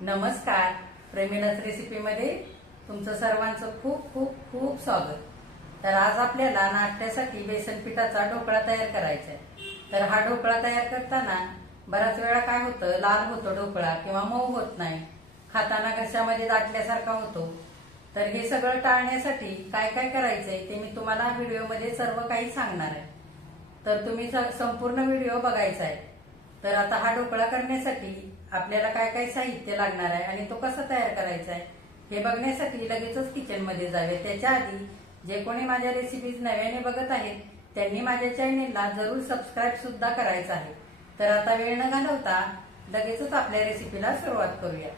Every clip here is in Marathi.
नमस्कार. प्रेमिलाच रेसिपीमध्ये तुमचं सर्वांचं खूप खूप खूप स्वागत. तर आज आपल्याला नाश्त्यासाठी बेसन पिठाचा ढोकळा तयार करायचा आहे. तर हा ढोकळा तयार करताना बराच वेळा काय होतं, लाल होतो ढोकळा किंवा मऊ होत नाही, खाताना घशामध्ये दाटल्यासारखा होतो. तर हे सगळं टाळण्यासाठी काय काय करायचंय ते मी तुम्हाला व्हिडिओमध्ये सर्व काही सांगणार आहे. तर तुम्ही संपूर्ण व्हिडिओ बघायचा आहे. तर आता हा ढोकळा करण्यासाठी आपल्याला काय काय साहित्य लागणार आहे आणि तो कसा तयार करायचा आहे हे बघण्यासाठी लगेचच किचन मध्ये जावे. त्याच्या आधी जे कोणी माझ्या रेसिपीज नव्याने बघत आहेत त्यांनी माझ्या चॅनेलला जरूर सबस्क्राईब सुद्धा करायचं आहे. तर आता वेळ न घालवता लगेचच आपल्या रेसिपीला सुरुवात करूया.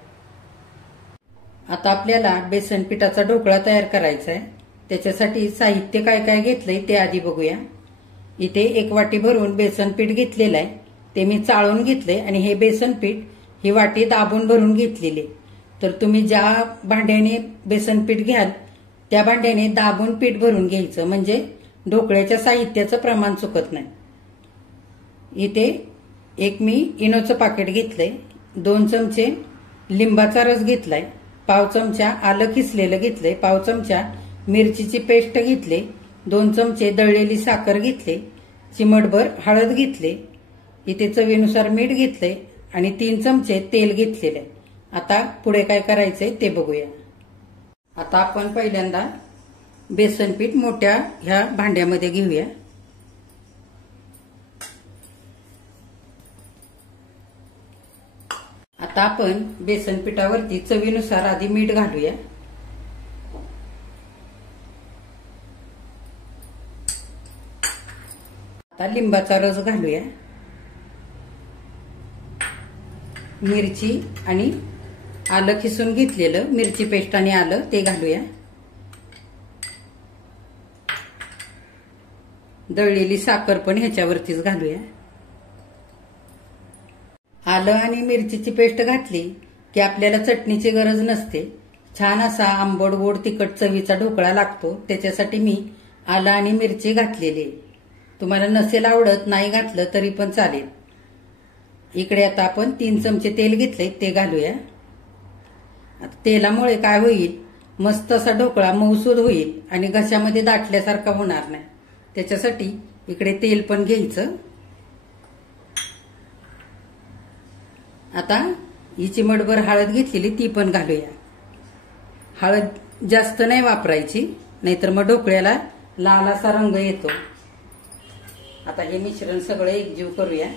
आता आपल्याला बेसन पिठाचा ढोकळा तयार करायचा आहे. त्याच्यासाठी साहित्य काय काय घेतलंय ते आधी बघूया. इथे 1 वाटी भरून बेसन पीठ घेतलेलं आहे. ते मी चाळून घेतले आणि हे बेसन पीठ ही वाटी दाबून भरून घेतलेली. तर तुम्ही ज्या भांड्याने बेसन पीठ घ्याल त्या भांड्याने दाबून पीठ भरून घ्यायचं, म्हणजे ढोकळ्याच्या साहित्याचं प्रमाण चुकत नाही. इथे एक मी इनोचं पाकिट घेतलंय, 2 चमचे लिंबाचा रस घेतलाय, पाव चमचा आलं खिसलेलं घेतलंय, पाव चमचा मिरचीची पेस्ट घेतली, 2 चमचे दळलेली साखर घेतली, चिमटभर हळद घेतली, इथे चवीनुसार मीठ घेतले आणि 3 चमचे तेल घेतलेले. आता पुढे काय करायचंय ते बघूया. आता आपण पहिल्यांदा बेसन पीठ मोठ्या ह्या भांड्यामध्ये घेऊया. आता आपण बेसन पिठावरती चवीनुसार आधी मीठ घालूया. आता लिंबाचा रस घालूया. मिरची आणि आलं खिसून घेतलेलं, मिरची पेस्ट आणि आलं ते घालूया. दळलेली साखर पण ह्याच्यावरतीच घालूया. आलं आणि मिरचीची पेस्ट घातली की आपल्याला चटणीची गरज नसते. छान असा आंबट गोड तिखट चवीचा ढोकळा लागतो. त्याच्यासाठी मी आलं आणि मिरची घातलेली. तुम्हाला नसेल आवडत नाही घातलं तरी पण चालेल. इकडे आता आपण 3 चमचे तेल घेतले ते घालूया. तेलामुळे काय होईल, मस्त असा ढोकळा मऊसूद होईल आणि घशामध्ये दाटल्यासारखा होणार नाही. त्याच्यासाठी इकडे तेल पण घ्यायचं. आता ही चिमटभर हळद घेतलेली ती पण घालूया. हळद जास्त नाही वापरायची, नाहीतर मग ढोकळ्याला लाल असा रंग येतो. आता हे मिश्रण सगळं एकजीव करूया.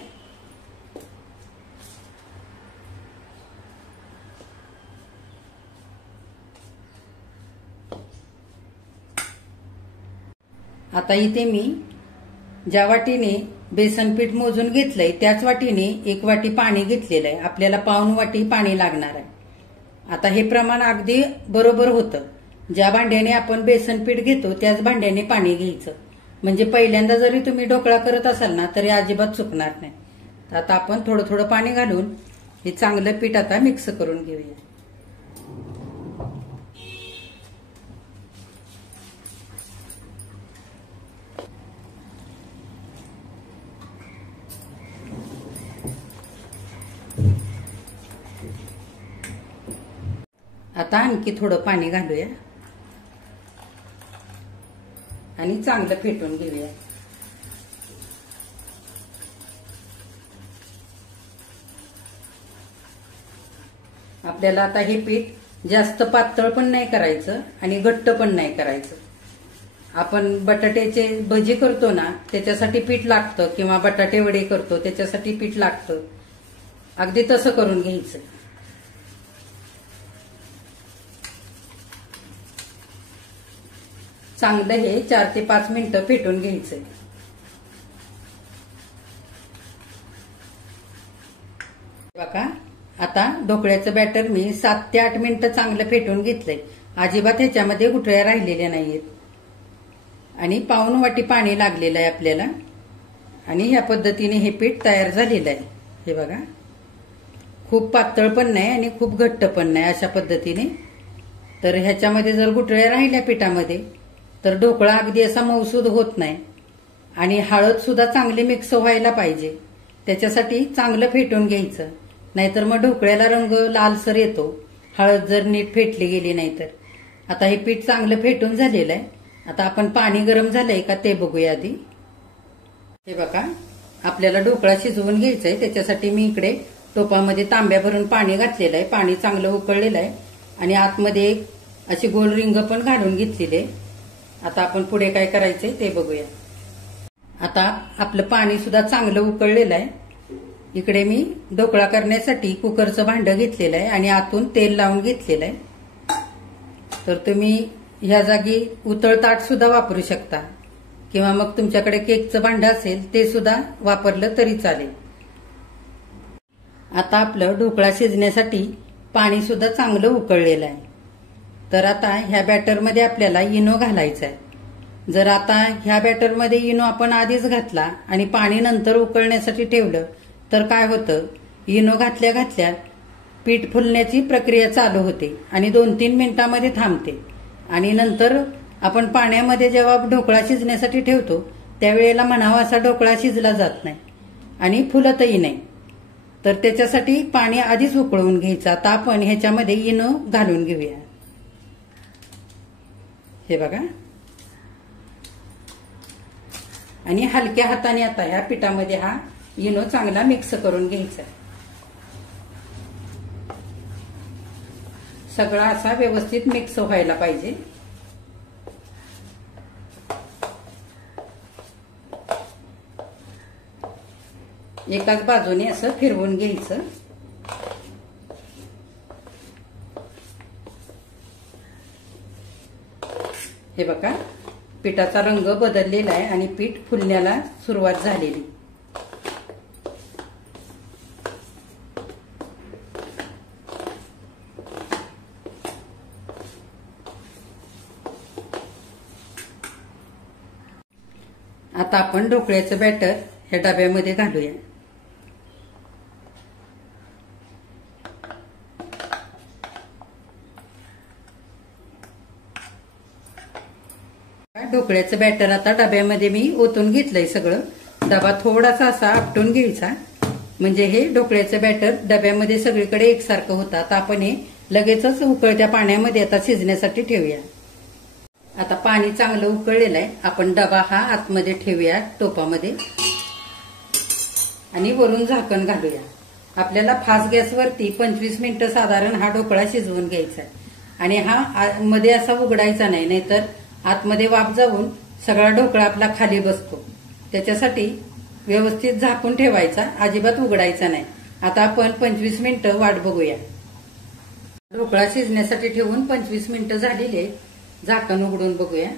आता इथे मी ज्या वाटीने बेसन पीठ मोजून घेतलंय त्याच वाटीने 1 वाटी पाणी घेतलेलं आहे. आपल्याला पाऊण वाटी पाणी लागणार आहे. आता हे प्रमाण अगदी बरोबर होतं. ज्या भांड्याने आपण बेसन पीठ घेतो त्याच भांड्याने पाणी घ्यायचं, म्हणजे पहिल्यांदा जरी तुम्ही ढोकळा करत असाल ना तरी अजिबात चुकणार नाही. तर आता आपण थोडं थोडं पाणी घालून हे चांगलं पीठ आता मिक्स करून घेऊया. आता आणखी थोडं पाणी घालूया आणि चांगलं फेटून घेऊया. आपल्याला आता हे पीठ जास्त पातळ पण नाही करायचं आणि घट्ट पण नाही करायचं. आपण बटाट्याचे भजी करतो ना त्याच्यासाठी पीठ लागतं, किंवा बटाटे वडे करतो त्याच्यासाठी पीठ लागतं. अगदी तसं करून घ्यायचं. चांगलं हे 4 ते 5 मिनिटं फेटून घ्यायचंय. बघा आता ढोकळ्याचं बॅटर मी 7 ते 8 मिनिटं चांगलं फेटून घेतलंय. अजिबात ह्याच्यामध्ये गुठळ्या राहिलेल्या नाहीयेत आणि पाऊण वाटी पाणी लागलेलं आहे आपल्याला. आणि ह्या पद्धतीने हे पीठ तयार झालेलं आहे. हे बघा, खूप पातळ पण नाही आणि खूप घट्ट पण नाही, अशा पद्धतीने. तर ह्याच्यामध्ये जर गुठळ्या राहिल्या पिठामध्ये तर ढोकळा अगदी असा मऊसूद होत नाही. आणि हळद सुद्धा चांगली मिक्स व्हायला पाहिजे, त्याच्यासाठी चांगलं फेटून घ्यायचं. नाहीतर मग ढोकळ्याला रंग लालसर येतो, हळद जर नीट फेटली गेली नाही तर. आता हे पीठ चांगलं फेटून झालेलं आहे. आता आपण पाणी गरम झालंय का ते बघूया आधी. हे बघा, आपल्याला ढोकळा शिजवून घ्यायचा आहे. त्याच्यासाठी मी इकडे टोपामध्ये तांब्या भरून पाणी घातलेलं आहे. पाणी चांगलं उकळलेलं आहे आणि आतमध्ये एक अशी गोल रिंग पण घालून घेतलेली आहे. आता आपण पुढे काय करायचंय ते बघूया. आता आपलं पाणी सुद्धा चांगलं उकळलेलं आहे. इकडे मी ढोकळा करण्यासाठी कुकरचं भांडं घेतलेलं आहे आणि आतून तेल लावून घेतलेलं आहे. तर तुम्ही ह्या जागी उतळ ताट सुद्धा वापरू शकता किंवा मग तुमच्याकडे केकचं भांडं असेल ते सुद्धा वापरलं तरी चालेल. आता आपलं ढोकळा शिजण्यासाठी पाणी सुद्धा चांगलं उकळलेलं आहे. तर आता ह्या बॅटरमध्ये आपल्याला इनो घालायचा आहे. जर आता ह्या बॅटरमध्ये इनो आपण आधीच घातला आणि पाणी नंतर उकळण्यासाठी ठेवलं तर काय होतं, इनो घातल्या घातल्या पीठ फुलण्याची प्रक्रिया चालू होते आणि 2-3 मिनिटांमध्ये थांबते आणि नंतर आपण पाण्यामध्ये जेव्हा ढोकळा शिजण्यासाठी ठेवतो त्यावेळेला म्हणावा असा ढोकळा शिजला जात नाही आणि फुलतही नाही. तर त्याच्यासाठी पाणी आधीच उकळून घ्यायचं. आता आपण ह्याच्यामध्ये इनो घालून घेऊया. हे बघा, आणि हलक्या हाताने आता ह्या पिठामध्ये हा इनो चांगला मिक्स करून घ्यायचा. सगळा असा व्यवस्थित मिक्स व्हायला पाहिजे. एकाच बाजूने असं फिरवून घ्यायचं. हे बघा, पिठाचा रंग बदललेला आहे आणि पीठ फुलण्याला सुरुवात झालेली. आता आपण ढोकळ्याचं बॅटर ह्या डब्यामध्ये घालूया. ढोकळ्याचं बॅटर आता डब्यामध्ये मी ओतून घेतलंय सगळं. डबा थोडासा असा आपटून घ्यायचा म्हणजे हे ढोकळ्याचं बॅटर डब्यामध्ये सगळीकडे एकसारखं होतं. आता आपण हे लगेचच उकळत्या पाण्यामध्ये आता शिजण्यासाठी ठेवूया. आता पाणी चांगलं उकळलेलं आहे. आपण डबा हा आतमध्ये ठेवूया टोपामध्ये आणि वरून झाकण घालूया. आपल्याला फास्ट गॅसवरती 25 मिनिटं साधारण हा ढोकळा शिजवून घ्यायचा आहे आणि हा मध्ये असा उघडायचा नाही, नाहीतर आतमध्ये वाफ जाऊन सगळा ढोकळा आपला खाली बसतो. त्याच्यासाठी व्यवस्थित झाकून ठेवायचा, अजिबात उघडायचा नाही. आता आपण 25 मिनिटं वाट बघूया. ढोकळा शिजण्यासाठी ठेवून 25 मिनिटं झालेली. झाकण उघडून बघूया.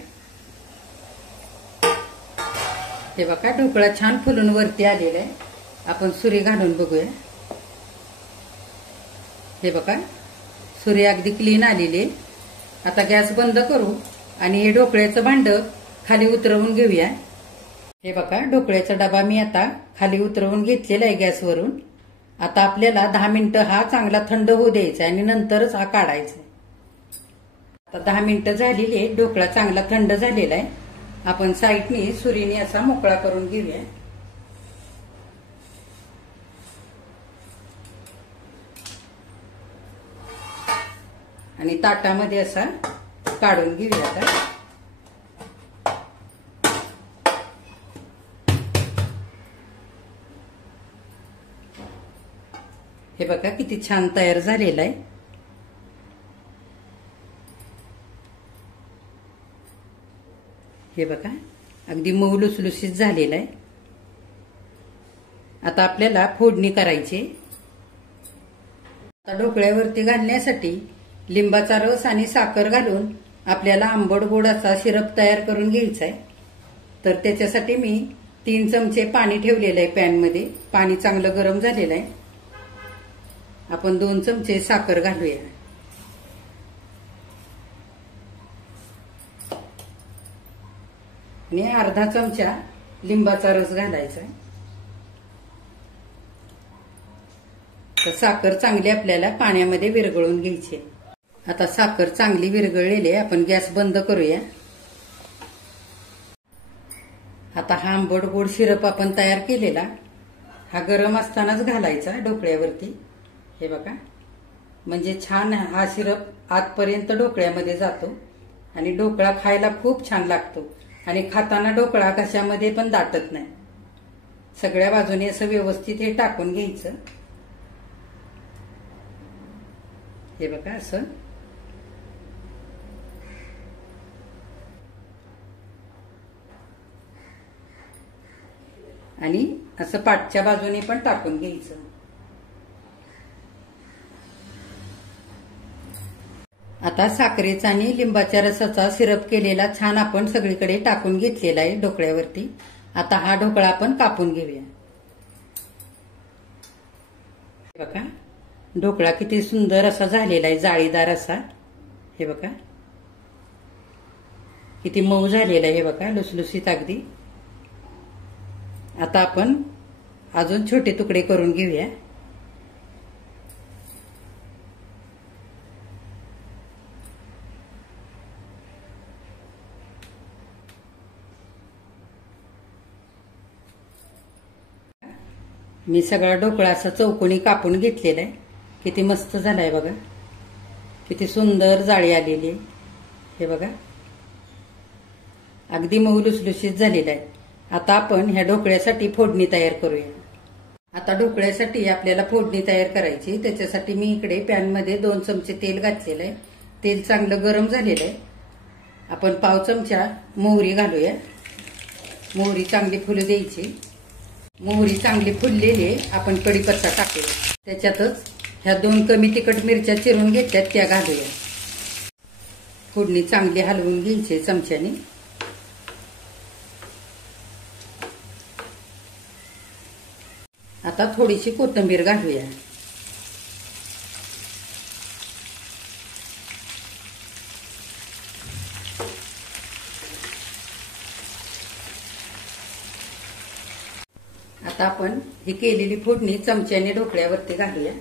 हे बघा, ढोकळा छान फुलून वरती आलेला आहे. आपण सुरी घालून बघूया. हे बघा, सुरी अगदी क्लीन आलेली आहे. आता गॅस बंद करू आणि हे ढोकळ्याचं भांडं खाली उतरवून घेऊया. हे बघा, ढोकळ्याचा डबा मी आता खाली उतरवून घेतलेला आहे गॅसवरून. आता आपल्याला 10 मिनिटं हा चांगला थंड होऊ द्यायचा आणि नंतरच हा काढायचा. आता 10 मिनिटं झालेली आहे. ढोकळा चांगला थंड झालेला आहे. आपण साईडने सुरीने असा मोकळा करून घेऊया. आणि ताटामध्ये असा काढून घेऊया. आता हे बघा किती छान तयार झालेला आहे. हे बघा, अगदी मऊ लुसलुसीत झालेला आहे. आता आपल्याला फोडणी करायची. आता ढोकळ्यावरती घालण्यासाठी लिंबाचा रस आणि साखर घालून आपल्याला आंबट गोड असा सिरप तयार करून घ्यायचा आहे. तर त्याच्यासाठी मी 3 चमचे पाणी ठेवलेलं आहे पॅनमध्ये. पाणी चांगलं गरम झालेलं आहे. आपण 2 चमचे साखर घालूया. आणि अर्धा चमचा लिंबाचा रस घालायचा. तर साखर चांगली आपल्याला पाण्यामध्ये विरघळून घ्यायची. आता साखर चांगली विरघळलेली आहे. आपण गॅस बंद करूया. आता हा आंबट गोड सिरप आपण तयार केलेला हा गरम असतानाच घालायचा ढोकळ्यावरती. हे बघा, म्हणजे छान हा सिरप आतपर्यंत ढोकळ्यामध्ये जातो आणि ढोकळा खायला खूप छान लागतो आणि खाताना ढोकळा घशामध्ये पण दाटत नाही. सगळ्या बाजूने असं व्यवस्थित हे टाकून घ्यायचं. हे बघा असं. आणि असं पाठच्या बाजूने पण टाकून घ्यायचं. आता साखरेचा आणि लिंबाच्या रसाचा सिरप केलेला छान आपण सगळीकडे टाकून घेतलेला आहे ढोकळ्यावरती. आता हा ढोकळा आपण कापून घेऊया. बघा, ढोकळा किती सुंदर असा झालेला आहे, जाळीदार असा. हे बघा किती मऊ झालेला आहे. हे बघा, लुसलुसीत अगदी. आता आपण अजून छोटे तुकडे करून घेऊया. मी सगळा ढोकळा असा चौकोनी कापून घेतलेला आहे. किती मस्त झालाय बघा, किती सुंदर जाळी आलेली आहे. हे बघा, अगदी मऊ लुसलुशीत झालेला आहे. आता आपण ह्या ढोकळ्यासाठी फोडणी तयार करूया. आता ढोकळ्यासाठी आपल्याला फोडणी तयार करायची. त्याच्यासाठी मी इकडे पॅनमध्ये 2 चमचे तेल घातलेलं आहे. तेल चांगलं गरम झालेलं आहे. आपण पाव चमचा मोहरी घालूया. मोहरी चांगली फुलू द्यायची. मोहरी चांगली फुललेली आहे. आपण कढीपत्ता टाकूया. त्याच्यातच ह्या 2 कमी तिखट मिरच्या चिरून घेतल्यात त्या घालूया. फोडणी चांगली हलवून घ्यायची चमच्याने. आता थोडीशी कोथिंबीर घालूया. आता आपण ही केलेली फोडणी चमच्याने ढोकळ्यावरती घालूया.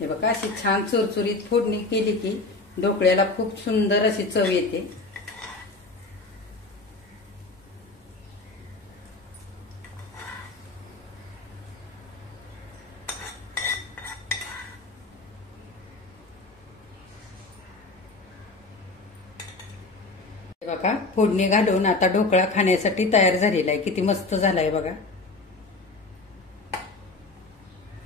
हे बघा, अशी छान चुरचुरीत फोडणी केली की ढोकळ्याला खूप सुंदर अशी चव येते. बघा, फोडणी घालून आता ढोकळा खाण्यासाठी तयार झालेला आहे. किती मस्त झालाय बघा.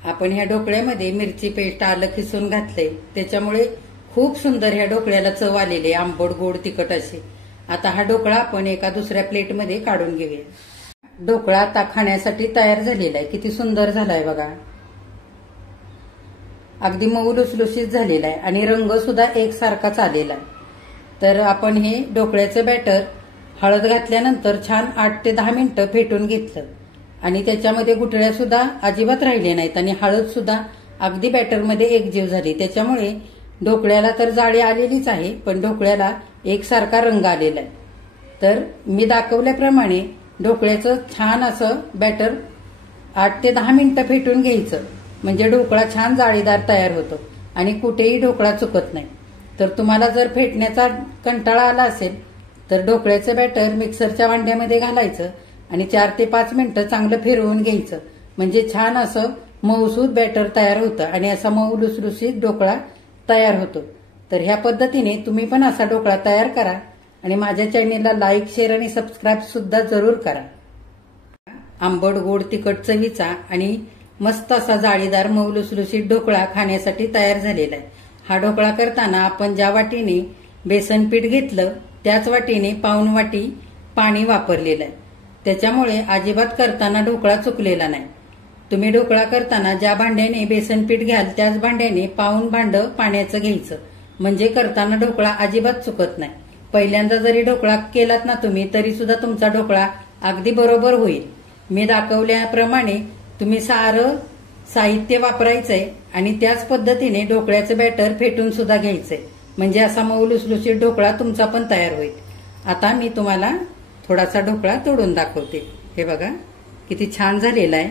आपण ह्या ढोकळ्यामध्ये मिरची पेस्ट, आलं खिसून घातलंय. त्याच्यामुळे खूप सुंदर ह्या ढोकळ्याला चव आलेली आहे, आंबट गोड तिखट अशी. आता हा ढोकळा आपण एका दुसऱ्या प्लेटमध्ये काढून घेऊया. ढोकळा आता खाण्यासाठी तयार झालेला आहे. किती सुंदर झालाय बघा. अगदी मऊ लुसलुशीत झालेला आहे आणि रंग सुद्धा एकसारखाच आलेला आहे. तर आपण हे ढोकळ्याचं बॅटर हळद घातल्यानंतर छान 8 ते 10 मिनिटं फेटून घेतलं आणि त्याच्यामध्ये गुठळ्या सुद्धा अजिबात राहिले नाहीत आणि हळद सुद्धा अगदी बॅटरमध्ये एकजीव झाली. त्याच्यामुळे ढोकळ्याला तर जाळी आलेलीच आहे, पण ढोकळ्याला एकसारखा रंग आलेला आहे. तर मी दाखवल्याप्रमाणे ढोकळ्याचं छान असं बॅटर 8 ते 10 मिनिटं फेटून घ्यायचं, म्हणजे ढोकळा छान जाळीदार तयार होतो आणि कुठेही ढोकळा चुकत नाही. तर तुम्हाला जर फेटण्याचा कंटाळा आला असेल तर ढोकळ्याचं बॅटर मिक्सरच्या भांड्यामध्ये घालायचं आणि 4 ते 5 मिनिटं चांगलं फिरवून घ्यायचं, म्हणजे छान असं मऊसूद बॅटर तयार होतं आणि असा मऊ लुसलुसीत ढोकळा तयार होतो. तर ह्या पद्धतीने तुम्ही पण असा ढोकळा तयार करा आणि माझ्या चॅनेलला लाईक, शेअर आणि सबस्क्राईब सुद्धा जरूर करा. आंबट गोड तिखट चवीचा आणि मस्त असा जाळीदार मऊ लुसलुसीत ढोकळा खाण्यासाठी तयार झालेला आहे. हा ढोकळा करताना आपण ज्या वाटीने बेसन पीठ घेतलं त्याच वाटीने पाऊण वाटी पाणी वापरलेलं आहे. त्याच्यामुळे अजिबात करताना ढोकळा चुकलेला नाही. तुम्ही ढोकळा करताना ज्या भांड्याने बेसन पीठ घ्याल त्याच भांड्याने पाऊण भांड पाण्याचं घ्यायचं, म्हणजे करताना ढोकळा अजिबात चुकत नाही. पहिल्यांदा जरी ढोकळा केलात ना तुम्ही तरी सुद्धा तुमचा ढोकळा अगदी बरोबर होईल. मी दाखवल्याप्रमाणे तुम्ही सारं साहित्य वापरायचंय आणि त्याच पद्धतीने ढोकळ्याचं बॅटर फेटून सुद्धा घ्यायचंय, म्हणजे असा मऊ लुसलुसीत ढोकळा तुमचा पण तयार होईल. आता मी तुम्हाला थोडासा ढोकळा तोडून दाखवते. हे बघा किती छान झालेला आहे.